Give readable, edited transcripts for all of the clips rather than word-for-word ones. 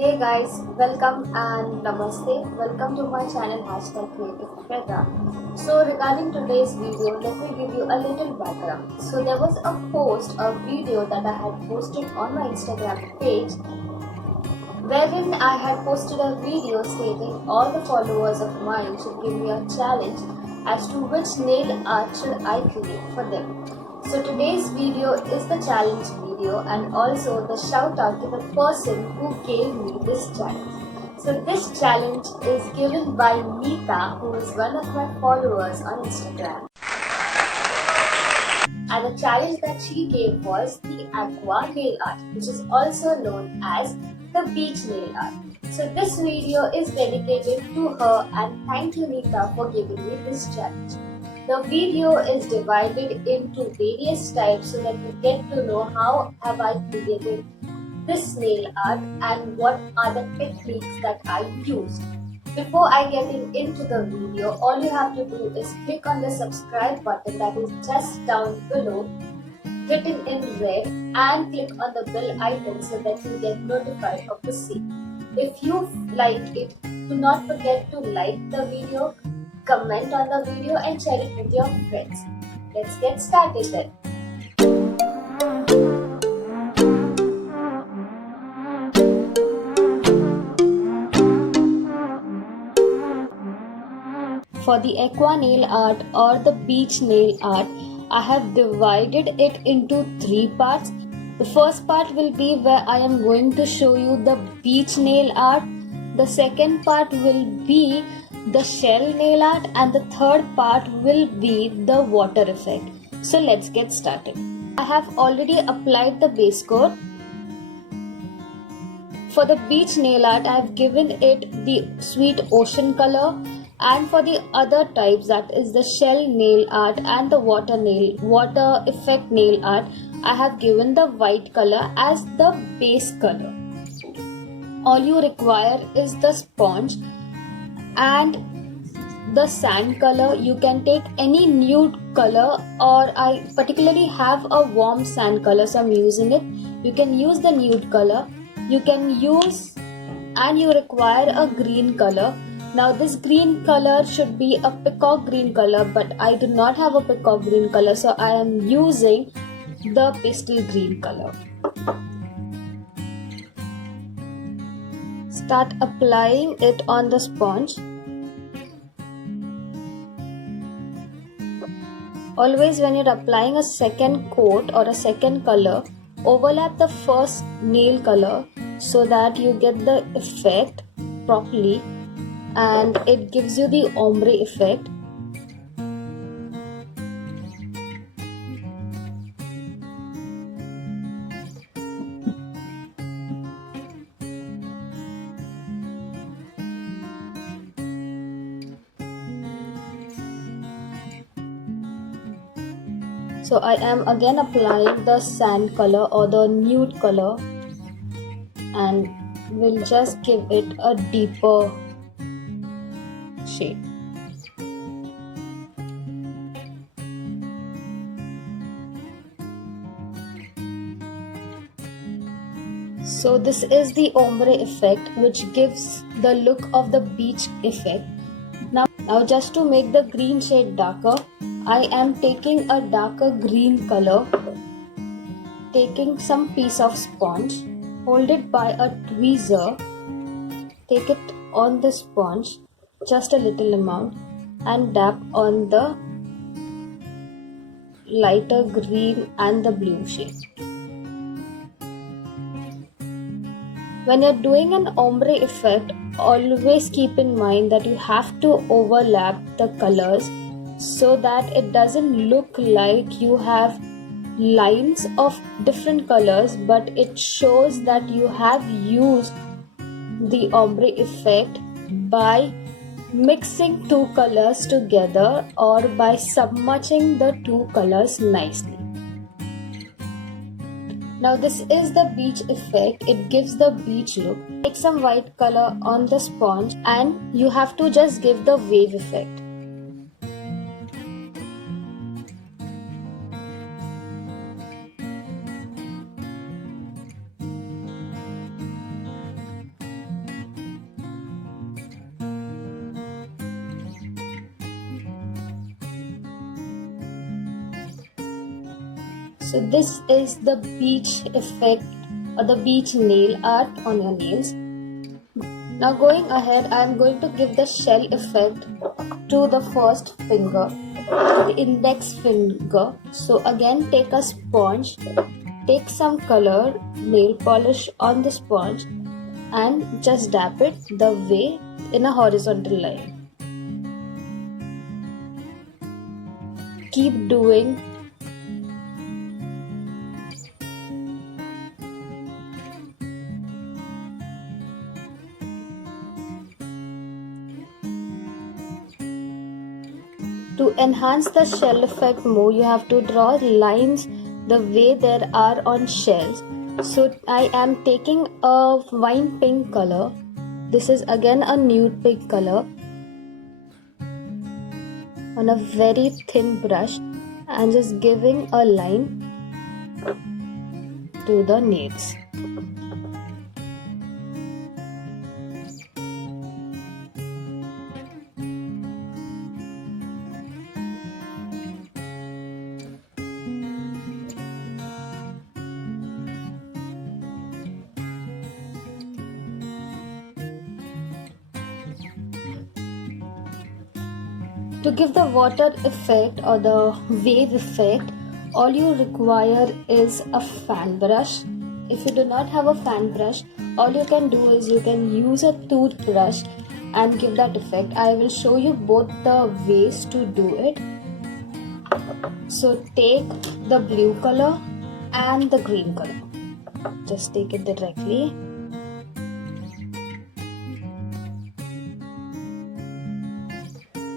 Hey guys, welcome and namaste. Welcome to my channel Creative Preda. So regarding today's video, let me give you a little background. So there was a post, a video that I had posted on my Instagram page wherein I had posted a video stating all the followers of mine should give me a challenge as to which nail art should I create for them. So today's video is the challenge video and also the shout out to the person who gave me this challenge. So this challenge is given by Neeta, who is one of my followers on Instagram. And the challenge that she gave was the aqua nail art, which is also known as the beach nail art. So this video is dedicated to her and thank you Neeta for giving me this challenge. The video is divided into various types so that you get to know how have I created this nail art and what are the techniques that I used. Before I get into the video, all you have to do is click on the subscribe button that is just down below, written in red, and click on the bell icon so that you get notified of the same. If you like it, do not forget to like the video, comment on the video and share it with your friends. Let's get started then. For the aqua nail art or the beach nail art, I have divided it into three parts. The first part will be where I am going to show you the beach nail art. The second part will be the shell nail art and the third part will be the water effect. So let's get started. I have already applied the base coat. For the beach nail art, I have given it the sweet ocean color, and for the other types, that is the shell nail art and the water effect nail art, I have given the white color as the base color. All you require is the sponge and the sand color. You can take any nude color, or I particularly have a warm sand color, so I'm using it. You can use the nude color. You can use, and you require a green color. Now this green color should be a peacock green color, but I do not have a peacock green color, so I am using the pastel green color. Start applying it on the sponge. Always when you're applying a second coat or a second color, overlap the first nail color so that you get the effect properly and it gives you the ombre effect. So I am again applying the sand color or the nude color and will just give it a deeper shade. So this is the ombre effect, which gives the look of the beach effect. Now just to make the green shade darker, I am taking a darker green color, taking some piece of sponge, hold it by a tweezer, take it on the sponge, just a little amount, and dab on the lighter green and the blue shade. When you're doing an ombre effect, always keep in mind that you have to overlap the colors so that it doesn't look like you have lines of different colors, but it shows that you have used the ombre effect by mixing two colors together or by submerging the two colors nicely. Now this is the beach effect. It gives the beach look. Take some white color on the sponge and you have to just give the wave effect. So this is the beach effect or the beach nail art on your nails. Now going ahead, I am going to give the shell effect to the first finger, the index finger. So again, take a sponge, take some color nail polish on the sponge and just dab it the way in a horizontal line. Keep doing. To enhance the shell effect more, you have to draw lines the way there are on shells. So I am taking a wine pink color. This is again a nude pink color on a very thin brush and just giving a line to the nails. To give the water effect or the wave effect, all you require is a fan brush. If you do not have a fan brush, all you can do is you can use a toothbrush and give that effect. I will show you both the ways to do it. So take the blue color and the green color. Just take it directly.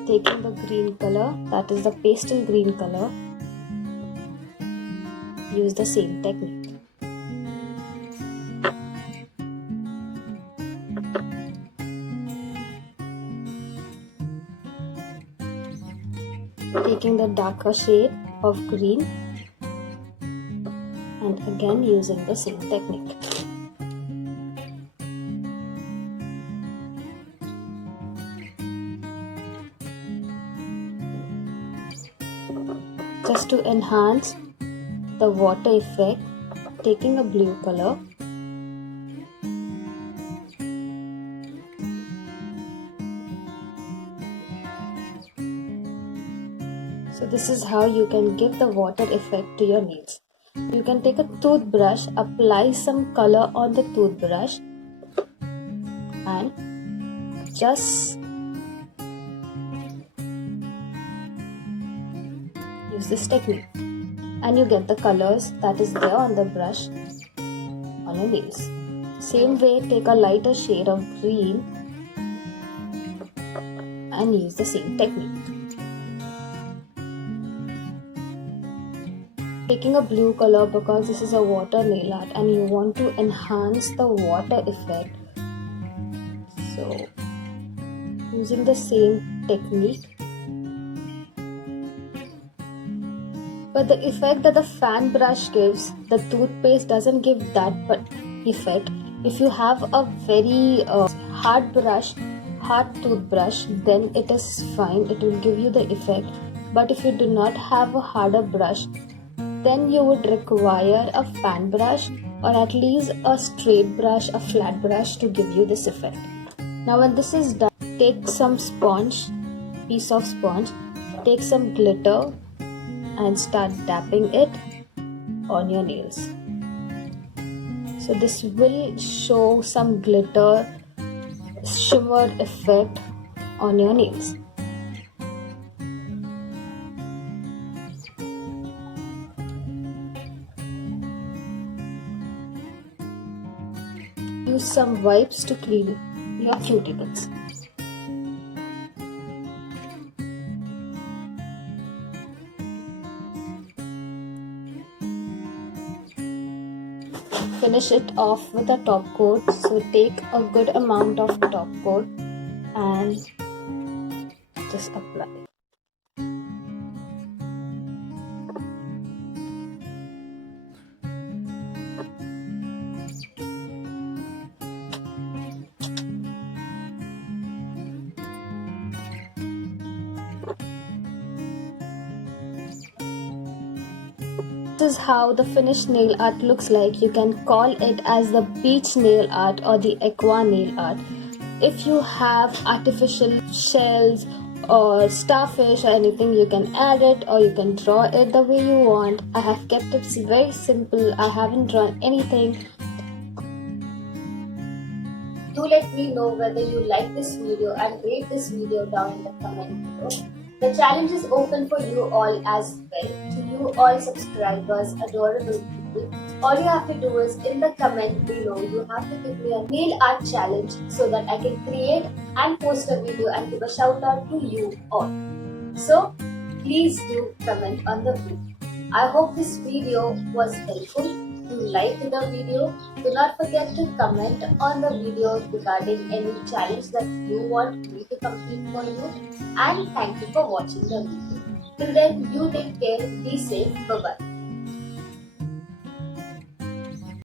Taking the green color, that is the pastel green color, use the same technique. Taking the darker shade of green and again using the same technique. Just to enhance the water effect, taking a blue color, so this is how you can give the water effect to your nails. You can take a toothbrush, apply some color on the toothbrush and just use this technique and you get the colors that is there on the brush on your nails. Same way, take a lighter shade of green and use the same technique. Taking a blue color because this is a water nail art and you want to enhance the water effect. So using the same technique. But the effect that the fan brush gives, the toothpaste doesn't give that effect. If you have a very hard toothbrush, then it is fine, it will give you the effect. But if you do not have a harder brush, then you would require a fan brush or at least a straight brush, a flat brush to give you this effect. Now when this is done, take some piece of sponge, take some glitter and start dapping it on your nails. So this will show some glitter shimmer effect on your nails. Use some wipes to clean your cuticles. Finish it off with a top coat. So take a good amount of top coat and just apply. This is how the finished nail art looks like. You can call it as the beach nail art or the aqua nail art. If you have artificial shells or starfish or anything, you can add it or you can draw it the way you want. I have kept it very simple. I haven't drawn anything. Do let me know whether you like this video and rate this video down in the comment below. The challenge is open for you all as well. To you all subscribers, adorable people, all you have to do is in the comment below, you have to give me a nail art challenge so that I can create and post a video and give a shout out to you all. So please do comment on the video. I hope this video was helpful. Do like the video. Do not forget to comment on the video regarding any challenge that you want me to complete for you. And thank you for watching the video. Till then, you take care, be safe, bye bye.